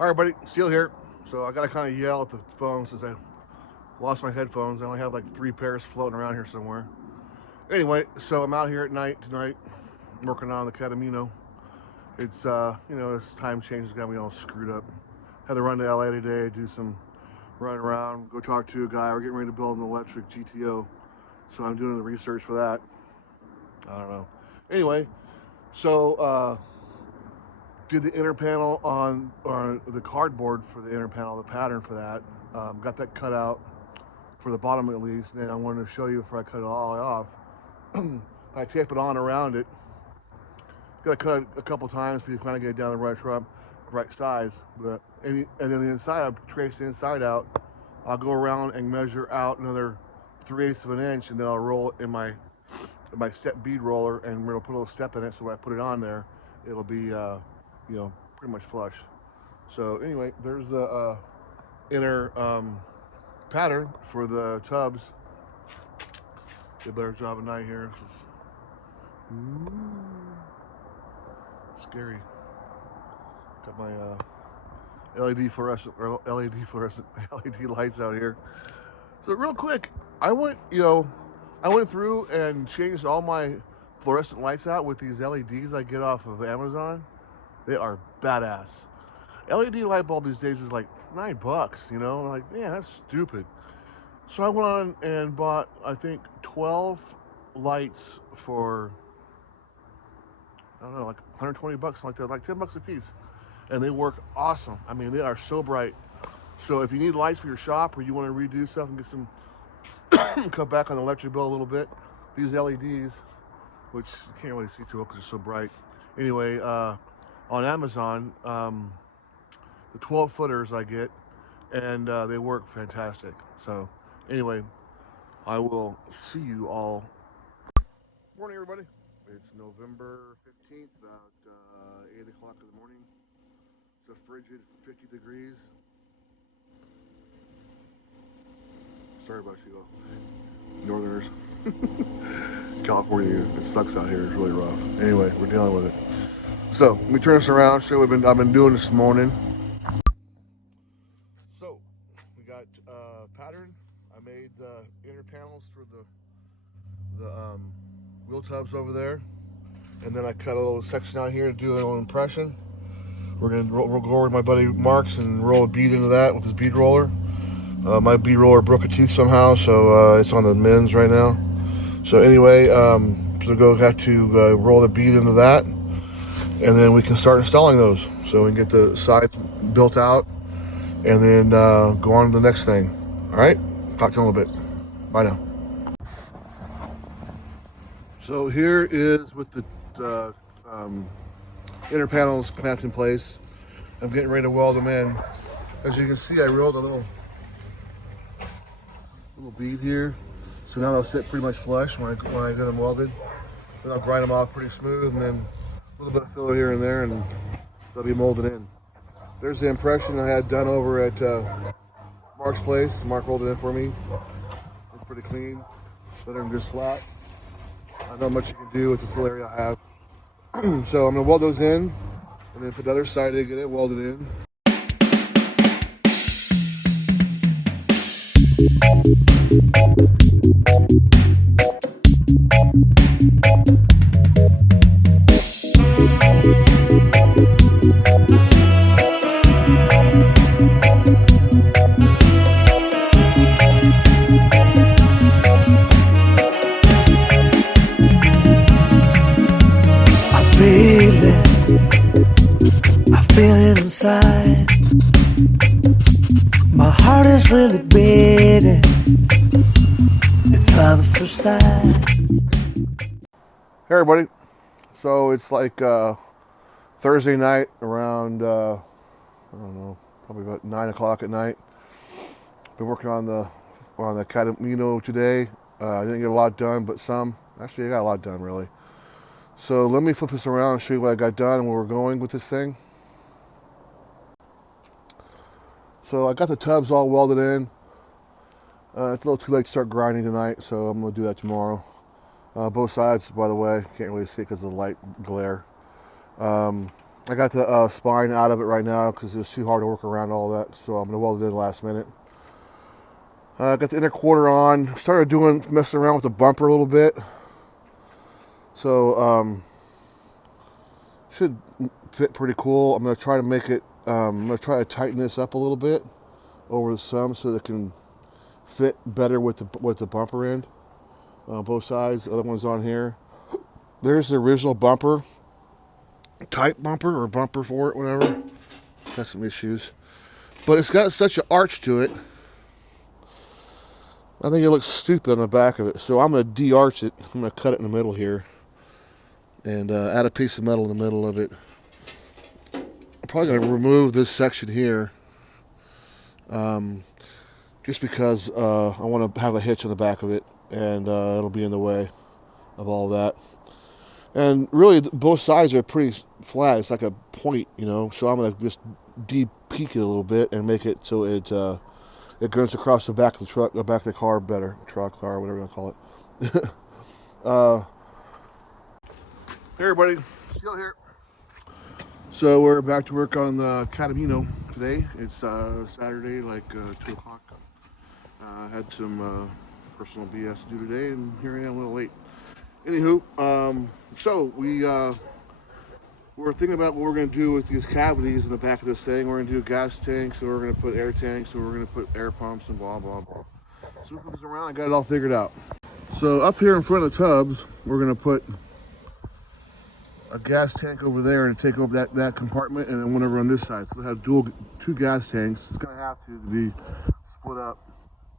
All right, buddy, Steele here. So I gotta kind of yell at the phone since I lost my headphones. I only have like 3 pairs floating around here somewhere. Anyway, so I'm out here at night tonight, working on the Cad-amino. It's this time change has got me all screwed up. Had to run to LA today, do some running around, go talk to a guy. We're getting ready to build an electric GTO, so I'm doing the research for that. I don't know. Anyway, so did the inner panel on or the cardboard for the inner panel, the pattern for that. Got that cut out for the bottom at least. Then I wanted to show you before I cut it all the way off. I tape it on around it. Got to cut it a couple times before you kind of get it down the right size. And then the inside, I trace the inside out. I'll go around and measure out another 3/8 of an inch, and then I'll roll it in my step bead roller, and we're gonna put a little step in it. So when I put it on there, it'll be pretty much flush. So anyway, there's the inner pattern for the tubs. Did a better job at night here. Ooh, scary. Got my LED fluorescent LED lights out here. So real quick, I went through and changed all my fluorescent lights out with these LEDs I get off of Amazon. They are badass. LED light bulb these days is like $9. I'm like, man, that's stupid. So I went on and bought, I think, 12 lights for, I don't know, like 120 bucks, something like that, like 10 bucks a piece. And they work awesome. I mean, they are so bright. So if you need lights for your shop or you want to redo stuff and get some, cut back on the electric bill a little bit, these LEDs, which you can't really see too well because they're so bright. Anyway, on Amazon, the 12 footers I get, and they work fantastic. So anyway, I will see you all. Morning, everybody. It's November 15th, about 8 o'clock in the morning. It's a frigid 50 degrees. Sorry about you all, Northerners. California, it sucks out here. It's really rough. Anyway, we're dealing with it. So let me turn this around. Show what I've been doing this morning. So we got pattern. I made the inner panels for the wheel tubs over there, and then I cut a little section out here to do a little impression. We'll go over to my buddy Mark's and roll a bead into that with his bead roller. My bead roller broke a tooth somehow, so it's on the mends right now. So anyway, so have to roll the bead into that, and then we can start installing those. So we can get the sides built out, and then go on to the next thing. All right, talk to you in a little bit. Bye now. So here is with the inner panels clamped in place. I'm getting ready to weld them in. As you can see, I rolled a little bead here. So now they'll sit pretty much flush when I get them welded. Then I'll grind them off pretty smooth, and then a little bit of filler here and there, and they'll be molded in. There's the impression I had done over at Mark's place. Mark rolled it in for me. It's pretty clean, better than just flat. I know how much you can do with this little area I have. So I'm gonna weld those in, and then put the other side in, get it welded in. I feel it inside. My heart is really beating. It's love at first sight. Hey everybody. So it's like Thursday night around I don't know, probably about 9 o'clock at night. Been working on the Cad-amino today. I didn't get a lot done, but some. Actually, I got a lot done really. So let me flip this around and show you what I got done and where we're going with this thing. So I got the tubs all welded in. It's a little too late to start grinding tonight, so I'm going to do that tomorrow. Both sides, by the way, can't really see it because of the light glare. I got the spine out of it right now because it was too hard to work around all that. So I'm gonna weld it in last minute. Got the inner quarter on. Started messing around with the bumper a little bit. So should fit pretty cool. I'm gonna try to make it. I'm gonna try to tighten this up a little bit over the sum so that it can fit better with the bumper end. Both sides. The other one's on here. There's the original bumper, type bumper or bumper for it, whatever. Got some issues, but it's got such an arch to it. I think it looks stupid on the back of it, so I'm gonna de-arch it. I'm gonna cut it in the middle here and add a piece of metal in the middle of it. I'm probably gonna remove this section here, just because I want to have a hitch on the back of it, and it'll be in the way of all that. And really, both sides are pretty flat. It's like a point, you know. So I'm gonna just de-peak it a little bit and make it so it goes across the back of the truck, the back of the car better, truck, car, whatever you want to call it. Hey everybody, still here. So we're back to work on the Cad-amino today. It's Saturday, like 2 o'clock. I had some personal BS to do today, and here I am a little late. Anywho, so we're thinking about what we're going to do with these cavities in the back of this thing. We're going to do gas tanks, or we're going to put air tanks, or we're going to put air pumps, and blah, blah, blah. So we put this around, I got it all figured out. So up here in front of the tubs, we're going to put a gas tank over there and take over that compartment, and then one over on this side. So we'll have two gas tanks. It's going to have to be split up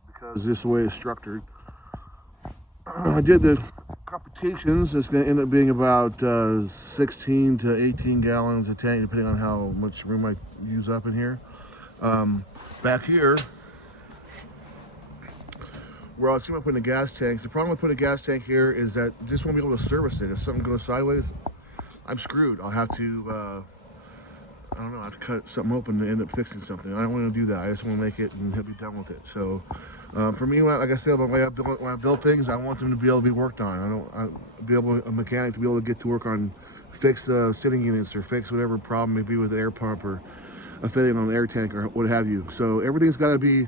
because this way it's structured. I did the computations. It's going to end up being about 16 to 18 gallons a tank, depending on how much room I use up in here. Back here, where I was thinking about putting the gas tanks, the problem with putting a gas tank here is that I just won't be able to service it. If something goes sideways, I'm screwed. I'll have to, I don't know, I have to cut something open to end up fixing something. I don't want to do that. I just want to make it and be done with it. So for me, like I said, when I build things, I want them to be able to be worked on. A mechanic to be able to get to work on fix sitting units or fix whatever problem may be with the air pump or a fitting on an air tank or what have you. So everything's got to be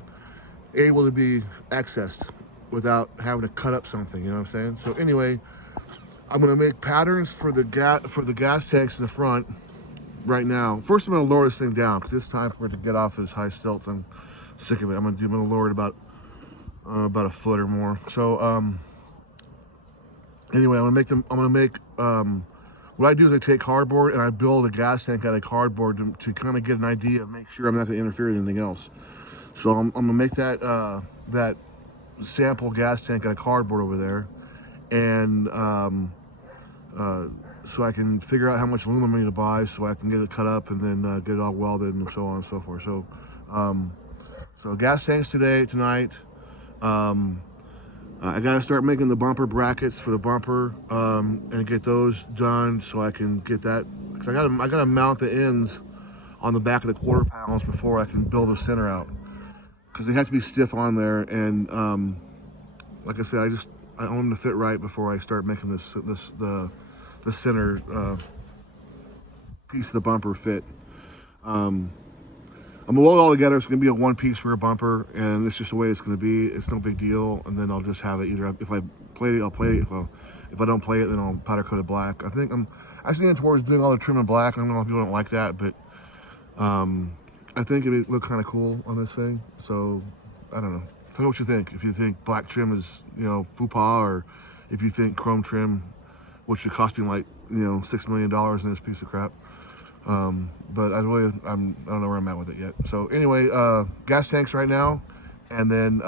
able to be accessed without having to cut up something. You know what I'm saying? So anyway, I'm gonna make patterns for the gas tanks in the front right now. First, I'm gonna lower this thing down because it's time for it to get off those high stilts. I'm sick of it. I'm gonna lower it about a foot or more. So anyway, what I do is I take cardboard and I build a gas tank out of cardboard to kind of get an idea and make sure I'm not gonna interfere with anything else. So I'm gonna make that sample gas tank out of cardboard over there, and so I can figure out how much aluminum I need to buy so I can get it cut up and then get it all welded and so on and so forth. So so gas tanks tonight. I gotta start making the bumper brackets for the bumper and get those done so I can get that, because I gotta mount the ends on the back of the quarter panels before I can build the center out, because they have to be stiff on there. And like I said, I want them to fit right before I start making the center piece of the bumper fit. I'm gonna weld it all together. It's gonna be a one-piece rear bumper, and it's just the way it's gonna be. It's no big deal. And then I'll just have it either, if I plate it, I'll plate it. Well, if I don't plate it, then I'll powder coat it black. I think I'm leaning towards doing all the trim in black. I don't know if people don't like that, but I think it would look kind of cool on this thing. So I don't know. Tell me what you think. If you think black trim is, faux pas, or if you think chrome trim, which should cost me like, $6 million in this piece of crap. But I don't know where I'm at with it yet. So anyway, gas tanks right now, and then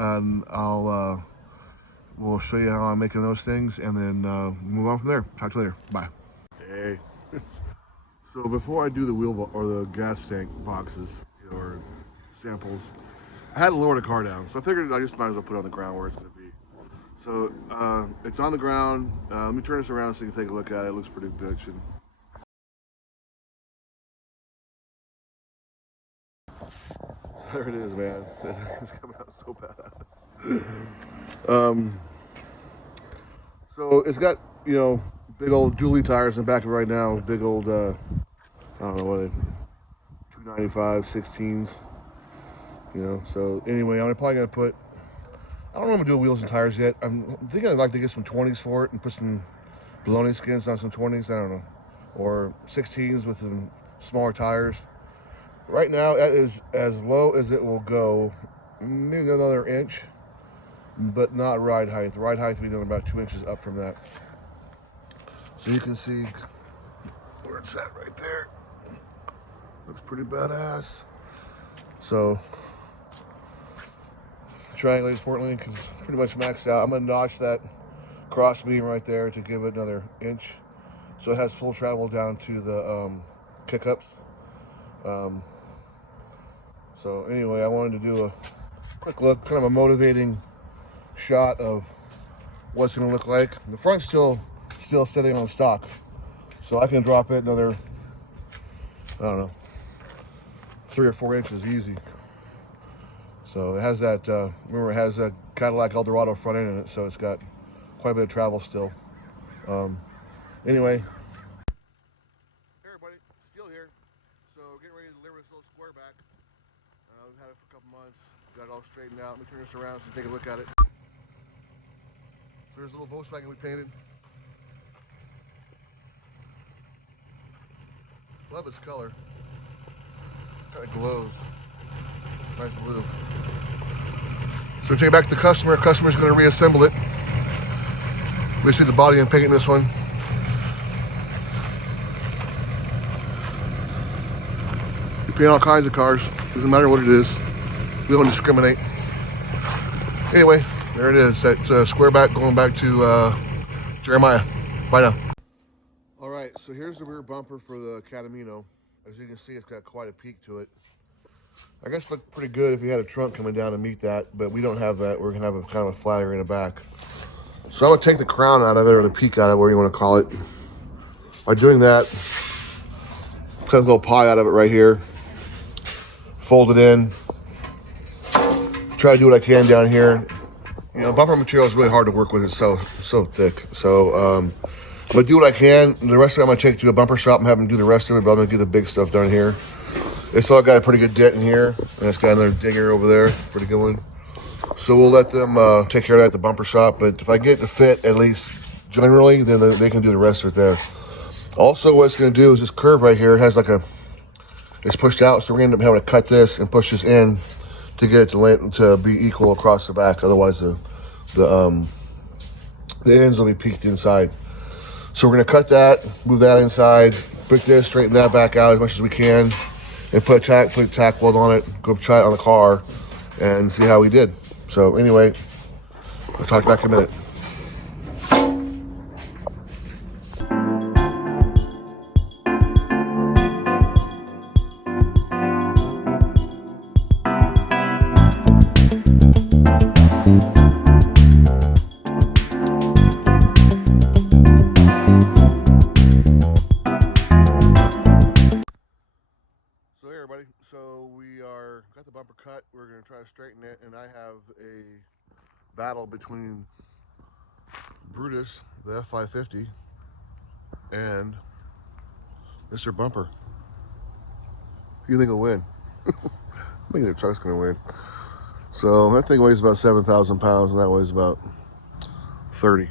we'll show you how I'm making those things, and then move on from there. Talk to you later. Bye. Hey. So before I do the wheel or the gas tank boxes or samples, I had to lower the car down. So I figured I just might as well put it on the ground where it's going to be. So it's on the ground. Let me turn this around so you can take a look at it. It looks pretty bitch. There it is, man. It's coming out so badass. So it's got, big old dually tires in the back of it right now. Big old, I don't know what, 295, 16s, you know. So anyway, I'm probably gonna put, I don't know if I'm gonna do wheels and tires yet. I'm thinking I'd like to get some 20s for it and put some bologna skins on some 20s, I don't know. Or 16s with some smaller tires. Right now, that is as low as it will go, maybe another inch, but not ride height. The ride height will be about 2 inches up from that. So you can see where it's at right there. Looks pretty badass. So, triangulated sport link is pretty much maxed out. I'm gonna notch that cross beam right there to give it another inch. So it has full travel down to the kick-ups. So anyway, I wanted to do a quick look, kind of a motivating shot of what's gonna look like. The front's still sitting on stock. So I can drop it another, I don't know, 3 or 4 inches easy. So it has that, remember it has a Cadillac Eldorado front end in it, so it's got quite a bit of travel still. Anyway. Hey everybody, Steel here. So getting ready to deliver this little square back. We've had it for a couple months, got it all straightened out. Let me turn this around so you can take a look at it. So there's a little Volkswagen we painted. Love its color. Kind of glows. Nice blue. So take it back to the customer. Customer's going to reassemble it. We see the body and paint in this one. You paint all kinds of cars. Doesn't matter what it is. We don't discriminate. Anyway, there it is. That's square back going back to Jeremiah. Bye now. All right, so here's the rear bumper for the Cad-amino. As you can see, it's got quite a peak to it. I guess it looked pretty good if you had a trunk coming down to meet that, but we don't have that. We're gonna have a kind of a flat area in the back. So I'm gonna take the crown out of it, or the peak out of it, whatever you wanna call it. By doing that, cut a little pie out of it right here, fold it in, try to do what I can down here. You know, bumper material is really hard to work with. It's so thick. So I'm gonna do what I can. The rest of it I'm gonna take to a bumper shop and have them do the rest of it, but I'm gonna get the big stuff done here. It's all got a pretty good dent in here, and it's got another digger over there, pretty good one. So we'll let them take care of that at the bumper shop, but if I get it to fit, at least generally, then they can do the rest of it there. Also, what it's gonna do is this curve right here has like it's pushed out, so we're gonna end up having to cut this and push this in to get it to be equal across the back. Otherwise, the ends will be peaked inside. So we're gonna cut that, move that inside, pick this, straighten that back out as much as we can, and put a tack weld on it, go try it on the car, and see how we did. So anyway, I'll talk back in a minute. So we got the bumper cut. We're going to try to straighten it, and I have a battle between Brutus, the F550, and Mr. Bumper. Who do you think will win? I think the truck's going to win. So that thing weighs about 7,000 pounds, and that weighs about 30.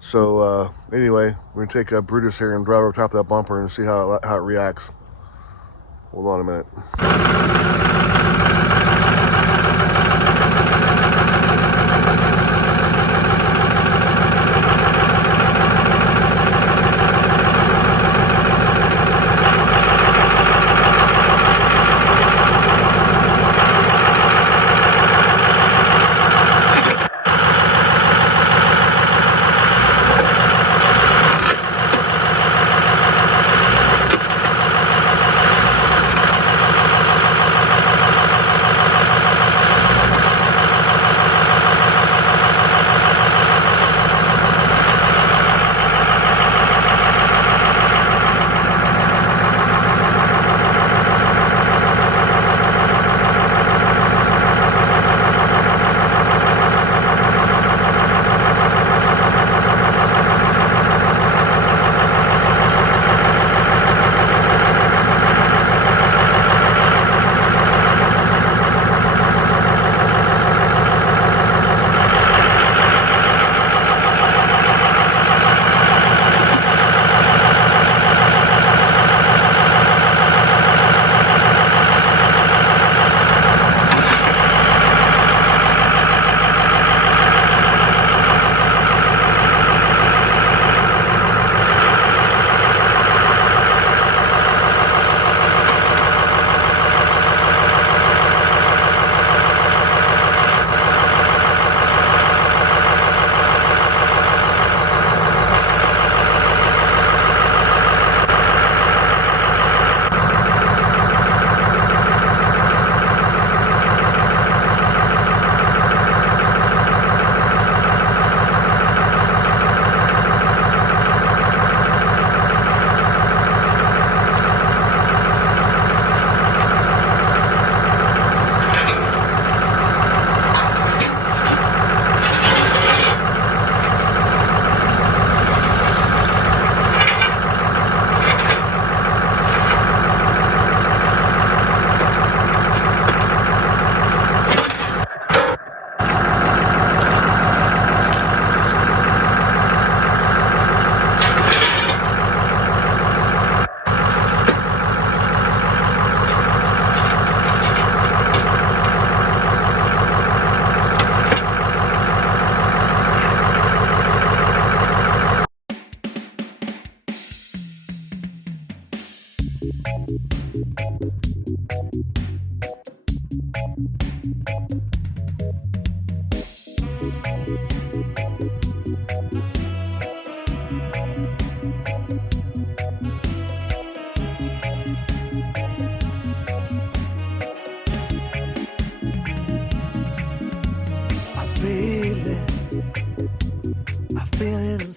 So anyway, we're going to take Brutus here and drive over top of that bumper and see how it reacts. Hold on a minute.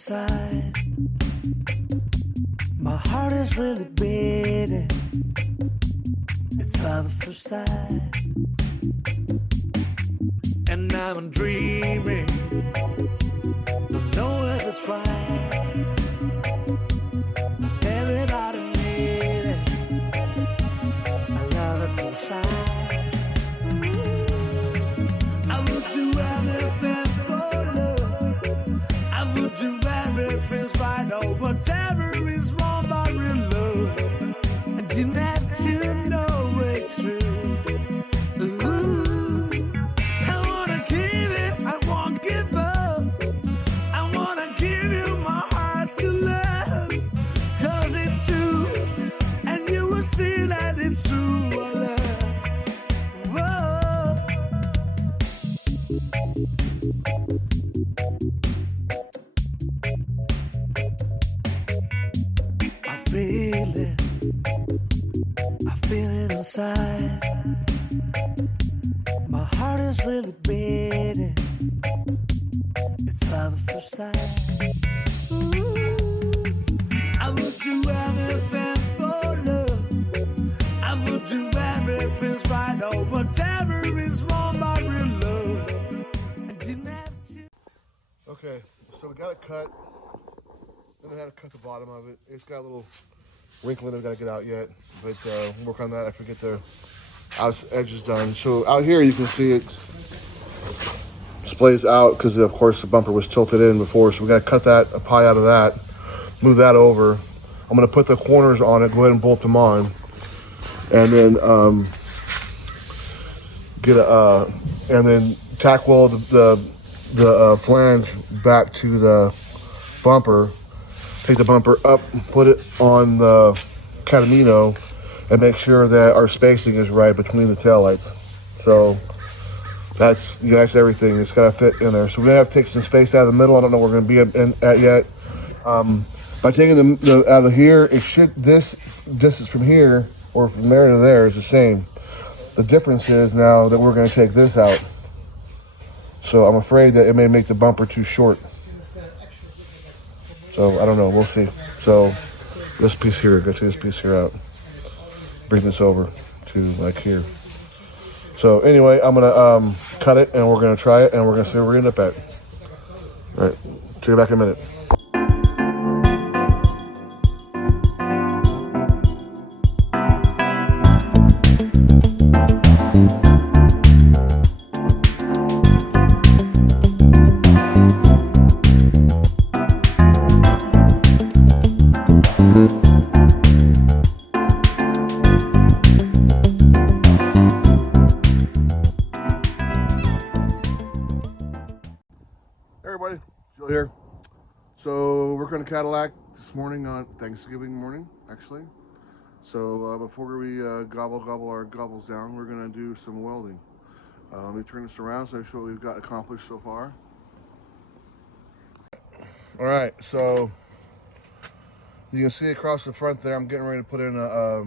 inside. My heart is really beating. It's love at first sight. And I'm dreaming. Don't know if it's right. Everybody need it. I love at first sight. I would do anything for love. I would do everything's right. Oh, whatever is wrong by real love. I didn't have to know it's true. Ooh, I wanna give it, I won't give up. I wanna give you my heart to love. 'Cause it's true, and you will see that it's true. I love. Whoa. I feel it inside. My heart is really beating. It's love at first sight. Ooh, I would do anything for love. I would do everything's right. Oh, whatever is wrong by real love. I didn't have to. Okay, so we got it cut. Then I had to cut the bottom of it. It's got a little wrinkle in it we gotta get out yet, but we'll work on that after we get the edges done. So out here you can see it displays out because of course the bumper was tilted in before, so we gotta cut that, a pie out of that, move that over. I'm gonna put the corners on it, go ahead and bolt them on, and then and then tack weld the flange back to the bumper. Take the bumper up, put it on the Cad-amino, and make sure that our spacing is right between the taillights. So that's everything. It's got to fit in there. So we're gonna have to take some space out of the middle. I don't know where we're gonna be at yet. By taking the out of here, it should, this distance from here or from there to there is the same. The difference is now that we're gonna take this out. So I'm afraid that it may make the bumper too short. So I don't know, we'll see. So this piece here, go take this piece here out. Bring this over to like here. So anyway, I'm gonna cut it and we're gonna try it and we're gonna see where we end up at. All right, see you back in a minute. Everybody, still here. So we're going to Cadillac this morning on Thanksgiving morning, actually. So before we gobble our gobbles down, we're going to do some welding. Let me turn this around so I show what we've got accomplished so far. All right, so you can see across the front there, I'm getting ready to put in a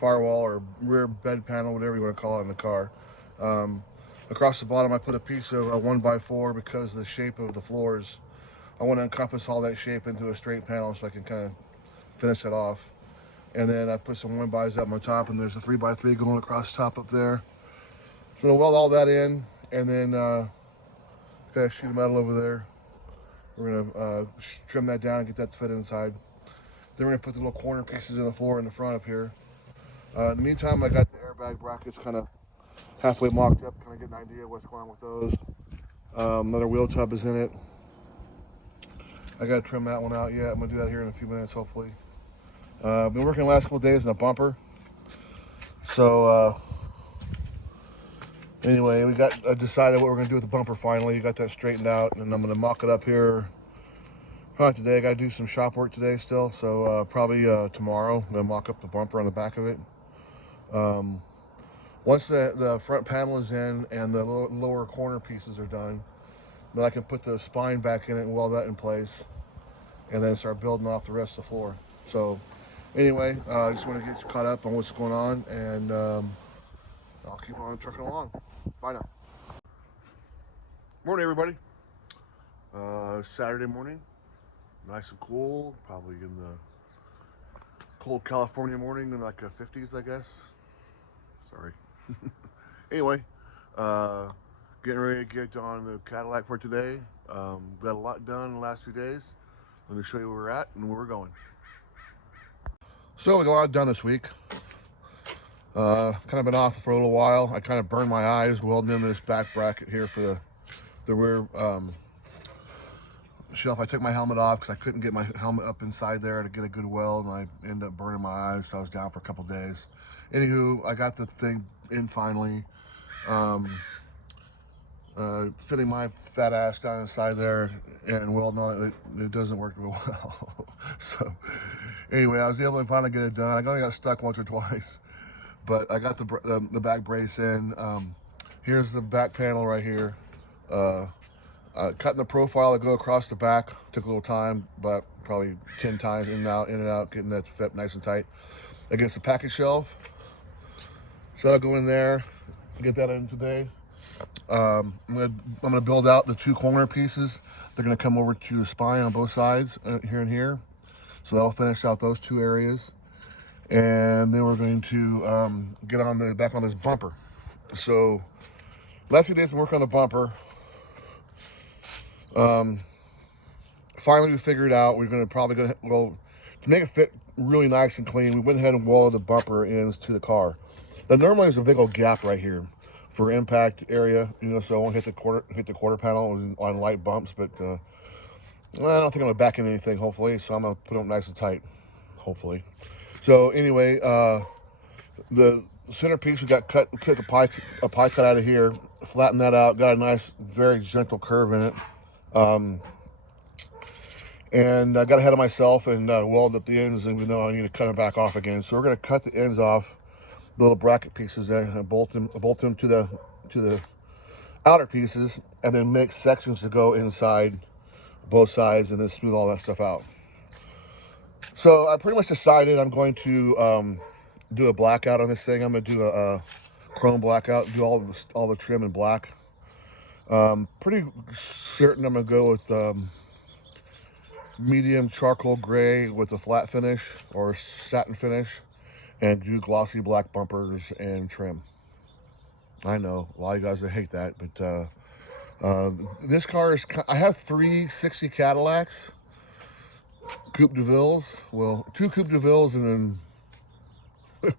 firewall or rear bed panel, whatever you want to call it in the car. Across the bottom I put a piece of a 1x4 because of the shape of the floors. I want to encompass all that shape into a straight panel so I can kind of finish it off. And then I put some 1x up on top, and there's a 3x3 going across the top up there. So I'm going to weld all that in, and then got a sheet of metal over there. We're going to trim that down and get that to fit inside. Then we're going to put the little corner pieces in the floor in the front up here. In the meantime, I got the airbag brackets kind of halfway mocked up, kind of get an idea of what's going on with those. Another wheel tub is in it. I got to trim that one out yet. I'm going to do that here in a few minutes, hopefully. Been working the last couple of days on a bumper. So anyway, we got decided what we're going to do with the bumper finally. You got that straightened out, and I'm going to mock it up here. Probably today. I got to do some shop work today still, so probably tomorrow I'm going to mock up the bumper on the back of it. Once the front panel is in and the lower corner pieces are done, then I can put the spine back in it and weld that in place, and then start building off the rest of the floor. So anyway, I just want to get you caught up on what's going on, and I'll keep on trucking along. Bye now. Morning, everybody. Saturday morning. Nice and cool, probably in the cold California morning in like the 50s, I guess. Sorry. Anyway, getting ready to get on the Cadillac for today. Got a lot done in the last few days. Let me show you where we're at and where we're going. So we got a lot done this week. Kind of been off for a little while. I kind of burned my eyes welding in this back bracket here for the rear shelf. I took my helmet off because I couldn't get my helmet up inside there to get a good weld, and I ended up burning my eyes, so I was down for a couple days. Anywho, I got the thing in finally. Fitting my fat ass down inside there and welding on it, it doesn't work real well. So anyway, I was able to finally get it done. I only got stuck once or twice, but I got the back brace in. Here's the back panel right here. Cutting the profile to go across the back took a little time, but probably 10 times in and out, getting that fit nice and tight against the package shelf. So I'll go in there, get that in today. I'm gonna build out the two corner pieces. They're gonna come over to the spine on both sides, here and here. So that'll finish out those two areas. And then we're going to get on back on this bumper. So last few days we worked on the bumper. Finally we figured out we're to make it fit really nice and clean, we went ahead and welded the bumper ends to the car. Now normally there's a big old gap right here for impact area, you know, so I won't hit the quarter panel on light bumps, but well, I don't think I'm gonna back in anything, hopefully, so I'm gonna put them nice and tight, hopefully. So anyway, the centerpiece, we got took a pie cut out of here, flattened that out, got a nice, very gentle curve in it. And I got ahead of myself and welded up the ends, even though I need to cut them back off again. So we're gonna cut the ends off, the little bracket pieces there, and bolt them to the outer pieces, and then make sections to go inside both sides, and then smooth all that stuff out. So I pretty much decided I'm going to do a blackout on this thing. I'm gonna do a chrome blackout, do all the trim in black. Pretty certain I'm gonna go with medium charcoal gray with a flat finish or satin finish, and do glossy black bumpers and trim. I know a lot of you guys that hate that, but this car is, I have 3 60 Cadillacs, Coupe de Villes, well, 2 Coupe de Villes and then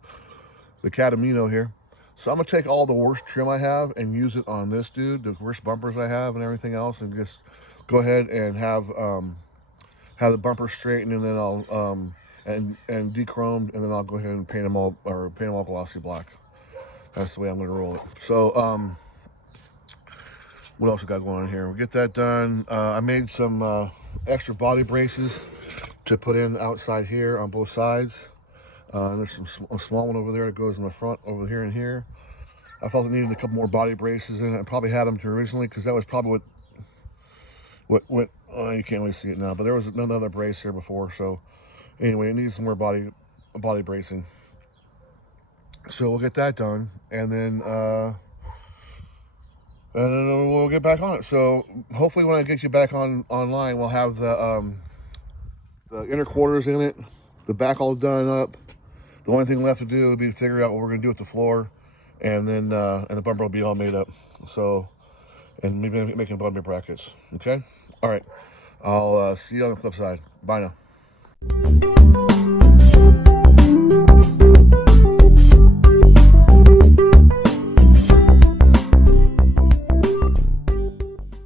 the Cad-amino here. So I'm gonna take all the worst trim I have and use it on this dude, the worst bumpers I have and everything else, and just go ahead and have the bumper straightened, and then I'll and de-chromed, and then I'll go ahead and paint them all glossy black. That's the way I'm gonna roll it. So what else we got going on here? We'll get that done. I made some extra body braces to put in outside here on both sides. And there's a small one over there that goes in the front over here and here. I felt it needed a couple more body braces in it. I probably had them originally because that was probably what oh, you can't really see it now, but there was another brace here before. So anyway, it needs some more body bracing. So we'll get that done, and then we'll get back on it. So hopefully when I get you back online, we'll have the inner quarters in it, the back all done up. The only thing left to do would be to figure out what we're gonna do with the floor, and then and the bumper will be all made up. So, and maybe making bumper brackets. Okay, all right. I'll see you on the flip side. Bye now.